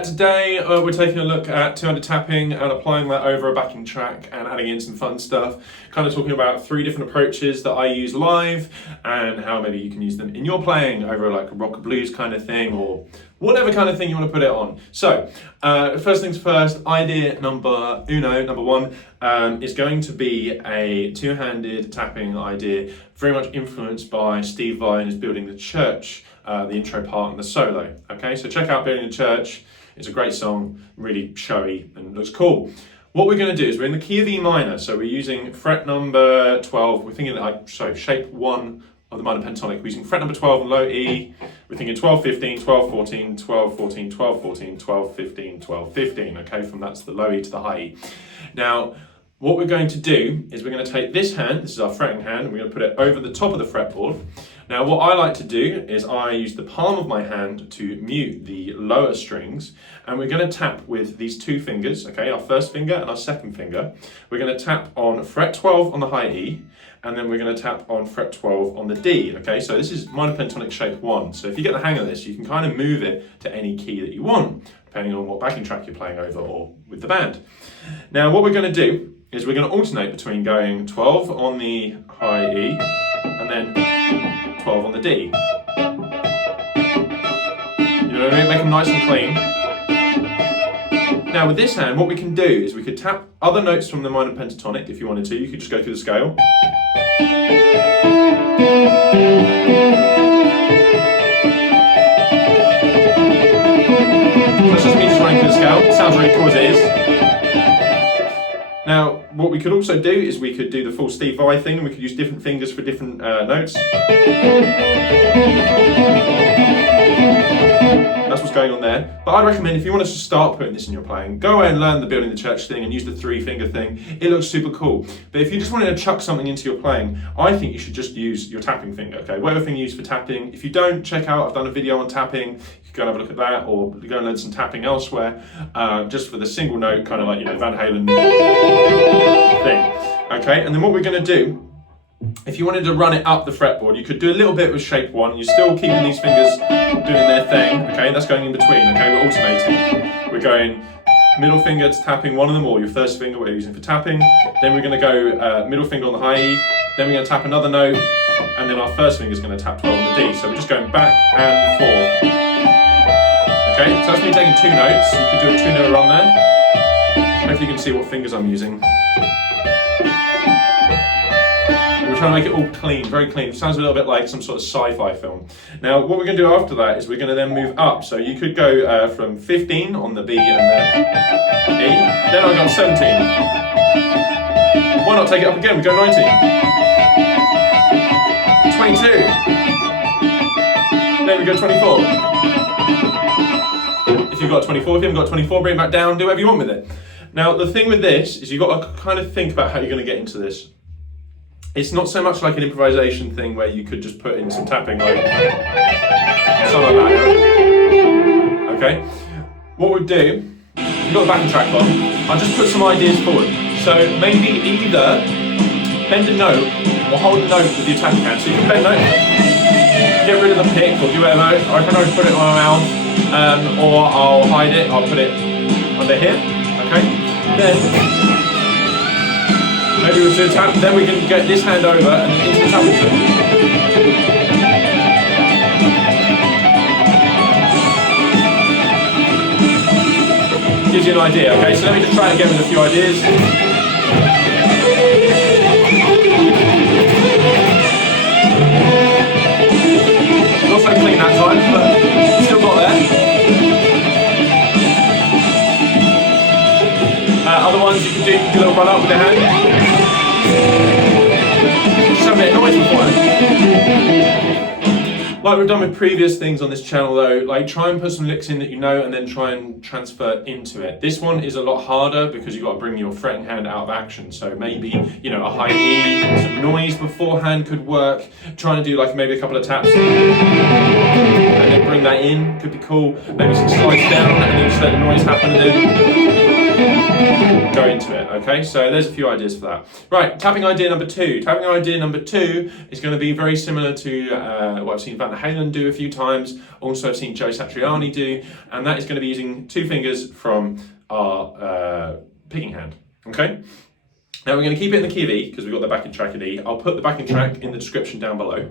Today we're taking a look at two-handed tapping and applying that over a backing track and adding in some fun stuff. Kind of talking about 3 different approaches that I use live and how maybe you can use them in your playing over like a rock or blues kind of thing or whatever kind of thing you want to put it on. So, first things first, idea number one, is going to be a two-handed tapping idea, very much influenced by Steve Vai and his Building the Church, the intro part and the solo. Okay, so check out Building the Church. It's a great song, really showy and looks cool. What we're going to do is we're in the key of E minor, so we're using fret number 12. We're thinking like, shape 1 of the minor pentatonic. We're using fret number 12 and low E. We're thinking 12, 15, 12, 14, 12, 14, 12, 14, 12, 15, 12, 15. Okay, from that's the low E to the high E. Now, what we're going to do is we're going to take this hand, this is our fretting hand, and we're going to put it over the top of the fretboard. Now, what I like to do is I use the palm of my hand to mute the lower strings, and we're going to tap with these 2 fingers, okay, our first finger and our second finger. We're going to tap on fret 12 on the high E, and then we're going to tap on fret 12 on the D, okay? So this is minor pentatonic shape 1. So if you get the hang of this, you can kind of move it to any key that you want, depending on what backing track you're playing over or with the band. Now, what we're going to do is we're going to alternate between going 12 on the high E, and then 12 on the D. You know what I mean? Make them nice and clean. Now with this hand, what we can do is we could tap other notes from the minor pentatonic if you wanted to. You could just go through the scale. That's just me just running through the scale. It sounds really cool as it is. Now, what we could also do is we could do the full Steve Vai thing, and we could use different fingers for different notes. That's what's going on there. But I'd recommend if you want to start putting this in your playing, go away and learn the Building the Church thing and use the 3-finger thing. It looks super cool. But if you just wanted to chuck something into your playing, I think you should just use your tapping finger, okay? Whatever thing you use for tapping. If you don't, check out, I've done a video on tapping. You can go and have a look at that, or go and learn some tapping elsewhere, just for the single note, kind of like, Van Halen thing. Okay, and then what we're going to do, if you wanted to run it up the fretboard, you could do a little bit with shape 1. You're still keeping these fingers doing their thing, okay? That's going in between, okay? We're alternating. We're going middle finger to tapping one of them, or your first finger we're using for tapping. Then we're going to go middle finger on the high E. Then we're going to tap another note, and then our first finger is going to tap 12 on the D. So we're just going back and forth. Okay, so that's me taking 2 notes. You could do a 2-note run there. Hopefully you can see what fingers I'm using. We're trying to make it all clean, very clean. It sounds a little bit like some sort of sci-fi film. Now, what we're going to do after that is we're going to then move up. So you could go from 15 on the B and the E. Then I've got 17. Why not take it up again? We go 19. 22. Then we go 24. If you've got 24, if you haven't got 24, bring it back down, do whatever you want with it. Now, the thing with this is you've got to kind of think about how you're going to get into this. It's not so much like an improvisation thing where you could just put in some tapping, like something like that. Okay? What we'd do, you've got the backing track on, I'll just put some ideas forward. So maybe either bend a note or hold a note with your tapping hand. So you can bend a note, get rid of the pick or do whatever. I can either put it on my mouth or I'll hide it, I'll put it under here. Okay? Then maybe we'll do a tap, then we can get this hand over and then into the tapping string. Gives you an idea, okay? So let me just try it again with a few ideas. Not so clean that time, but still got there. Other ones you can do a little run up with the hand. Just have a bit of noise before it. Like we've done with previous things on this channel though, like try and put some licks in that you know and then try and transfer into it. This one is a lot harder because you've got to bring your fretting hand out of action. So maybe, a high E, some noise beforehand could work. Trying to do like maybe a couple of taps and then bring that in, could be cool. Maybe some slides down and then just let the noise happen and then go into it, okay? So there's a few ideas for that. Right, tapping idea number two. Tapping idea number two is going to be very similar to what I've seen Van Halen do a few times. Also, I've seen Joe Satriani do, and that is going to be using 2 fingers from our picking hand, okay? Now we're going to keep it in the key of E because we've got the backing track in E. I'll put the backing track in the description down below.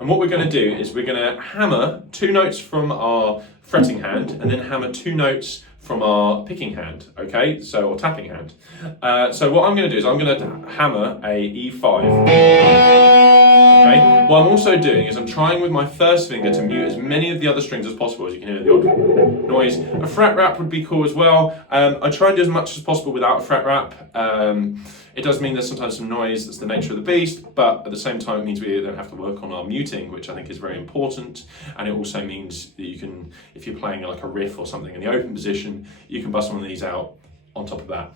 And what we're going to do is we're going to hammer 2 notes from our fretting hand and then hammer 2 notes from our picking hand, okay? So, or tapping hand. So what I'm going to do is I'm going to hammer a E5. Okay? What I'm also doing is I'm trying with my first finger to mute as many of the other strings as possible, as you can hear the odd noise. A fret wrap would be cool as well. I try and do as much as possible without a fret wrap. It does mean there's sometimes some noise, that's the nature of the beast, but at the same time it means we don't have to work on our muting, which I think is very important. And it also means that you can, if you're playing like a riff or something in the open position, you can bust one of these out on top of that.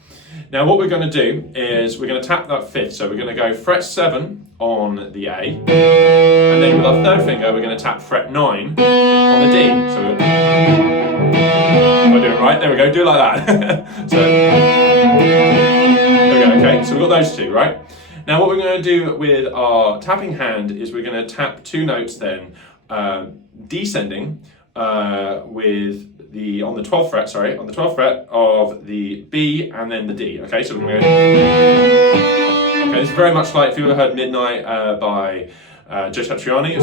Now what we're going to do is we're going to tap that 5th, so we're going to go fret 7 on the A, and then with our 3rd finger we're going to tap fret 9 on the D. So if I do it right, there we go, do it like that. So there we go, okay, so we've got those 2, right? Now what we're going to do with our tapping hand is we're going to tap 2 notes then, descending with on the 12th fret, on the 12th fret of the B and then the D. Okay, so we're going to go. Okay, this is very much like if you ever heard Midnight by Joe Satriani.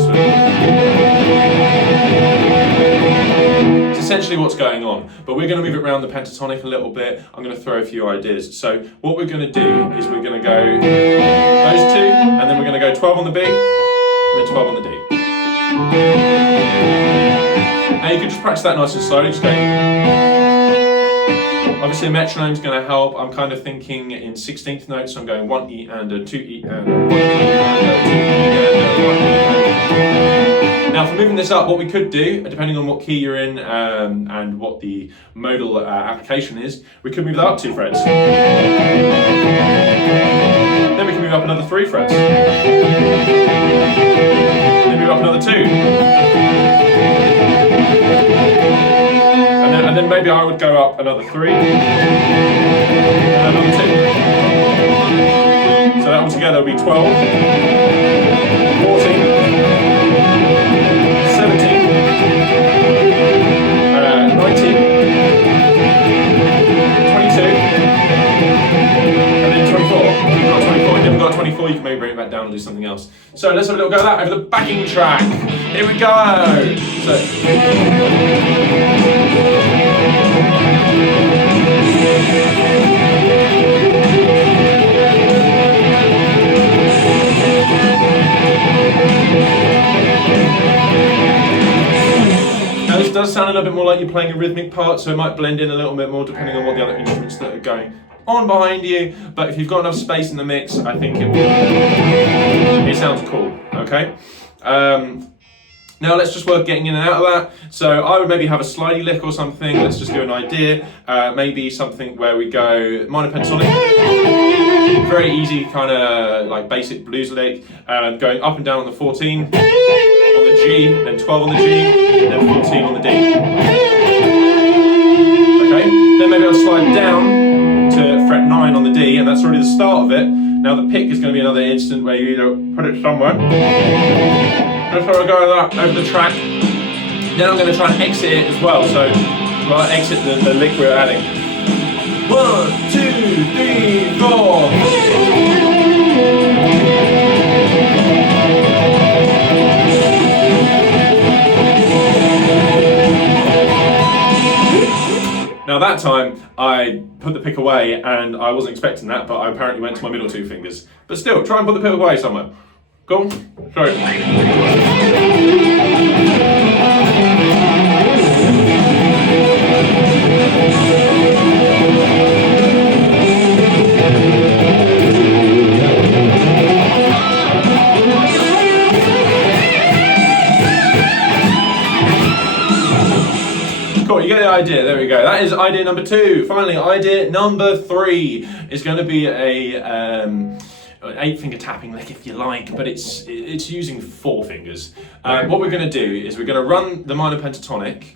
It's essentially what's going on, but we're going to move it around the pentatonic a little bit. I'm going to throw a few ideas. So what we're going to do is we're going to go those 2, and then we're going to go 12 on the B, and then 12 on the D. Now you can just practice that nice and slowly, just going. Obviously a metronome's going to help. I'm kind of thinking in 16th notes, so I'm going 1 E and a 2 E and a 1 E and a 2 E and a 1 E. Now for moving this up, what we could do, depending on what key you're in and what the modal application is, we could move that up 2 frets. Then we can move up another 3 frets. Then move up another 2. And then maybe I would go up another 3, and another 2. So that altogether will be 12, 14, 17, 19, 22, and then 24. You've got 24. If you haven't got 24, you can maybe bring it back down and do something else. So let's have a little go at that over the backing track. Here we go. Now this does sound a little bit more like you're playing a rhythmic part, so it might blend in a little bit more depending on what the other instruments that are going on behind you, but if you've got enough space in the mix, I think it sounds cool, okay? Now let's just work getting in and out of that. So I would maybe have a slidey lick or something. Let's just give an idea. Maybe something where we go minor pentatonic. Very easy kind of like basic blues lick. Going up and down on the 14, on the G, then 12 on the G, then 14 on the D. Okay, then maybe I'll slide down to fret 9 on the D, and that's already the start of it. Now the pick is going to be another instant where you either put it somewhere. Just throw a go of that over the track. Then I'm going to try and exit it as well. So I'll exit the lick we're adding. 1, 2, 3, 4. Now that time I put the pick away and I wasn't expecting that, but I apparently went to my middle 2 fingers. But still, try and put the pick away somewhere. Go on. Sorry. Cool, you get the idea. There we go. That is idea number 2. Finally, idea number 3 is going to be a 8-finger tapping lick if you like, but it's using 4 fingers. What we're going to do is we're going to run the minor pentatonic,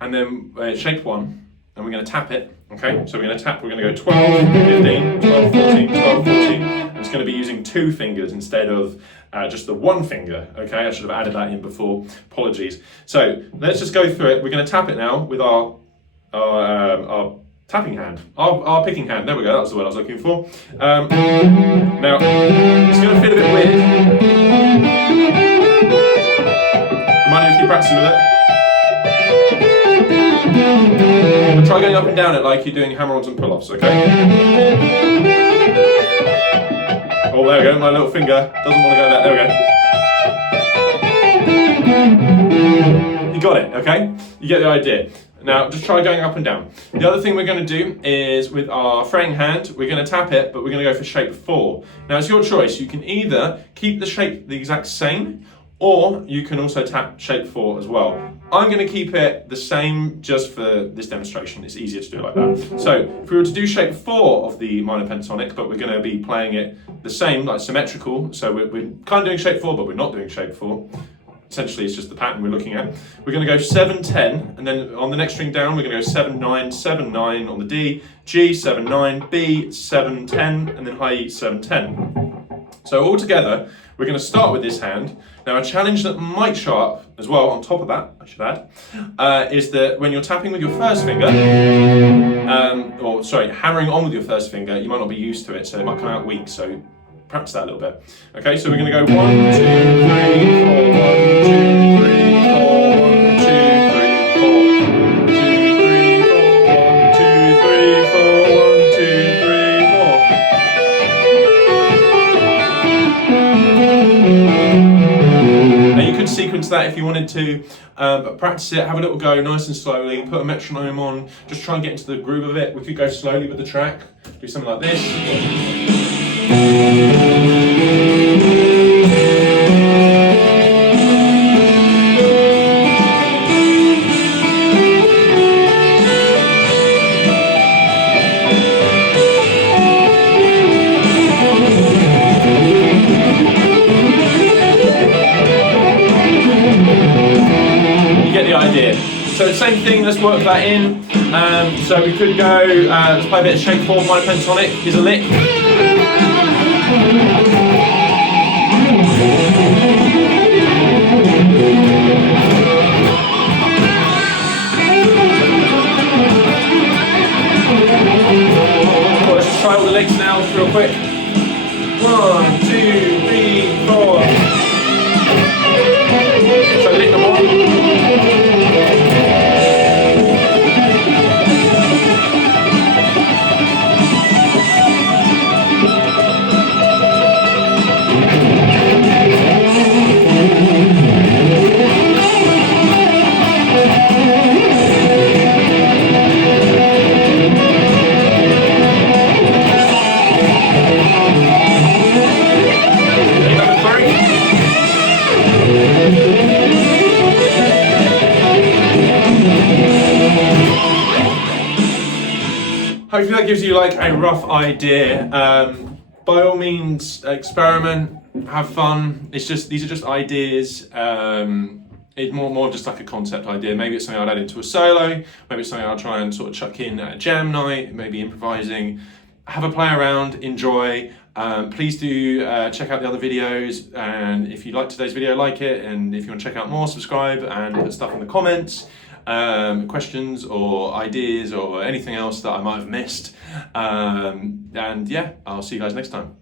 and then shape 1, and we're going to tap it. Okay, so we're going to go 12, 15, 12, 14, 12, 14. And it's going to be using 2 fingers instead of just the 1 finger. Okay, I should have added that in before. Apologies. So let's just go through it. We're going to tap it now with our tapping hand, our picking hand. There we go. That was the word I was looking for. Now it's going to feel a bit weird. Remind you to keep practicing with it. But try going up and down it like you're doing hammer-ons and pull-offs, okay? Oh, there we go, my little finger doesn't want to go there, there we go. You got it, okay? You get the idea. Now, just try going up and down. The other thing we're going to do is, with our fraying hand, we're going to tap it, but we're going to go for shape 4. Now, it's your choice. You can either keep the shape the exact same, or you can also tap shape 4 as well. I'm going to keep it the same just for this demonstration. It's easier to do it like that. So if we were to do shape 4 of the minor pentatonic, but we're going to be playing it the same, like symmetrical, so we're kind of doing shape 4, but we're not doing shape 4. Essentially, it's just the pattern we're looking at. We're going to go 7, 10, and then on the next string down, we're going to go 7, 9, 7, 9 on the D, G, 7, 9, B, 7, 10, and then high E, 7, 10. So all together, we're going to start with this hand. Now, a challenge that might show up as well, on top of that, I should add, is that when you're tapping with your first finger, hammering on with your first finger, you might not be used to it, so it might come out weak, so practice that a little bit. Okay, so we're going to go 1, 2, 3, 4, 1, 2, 3, 4, 1, 2, 3, 4, 1, 2, 3, 4, 1, 2, 3, 4, 1, 2, 3, 4. Now you could sequence that if you wanted to, but practice it, have a little go nice and slowly, put a metronome on, just try and get into the groove of it. We could go slowly with the track, do something like this. Idea. So the same thing, let's work that in. So we could go, let's play a bit of shape 4 minor pentatonic. Here's a lick. Well, let's just try all the licks now, just real quick. 1, 2, 3, 4. So lick them all. Hopefully that gives you like a rough idea. By all means, experiment, have fun. It's just, these are just ideas. It's more just like a concept idea. Maybe it's something I'd add into a solo. Maybe it's something I'll try and sort of chuck in at a jam night, maybe improvising. Have a play around, enjoy. Please do check out the other videos, and if you liked today's video, like it, and if you want to check out more, subscribe and put stuff in the comments. Questions or ideas or anything else that I might have missed. And yeah, I'll see you guys next time.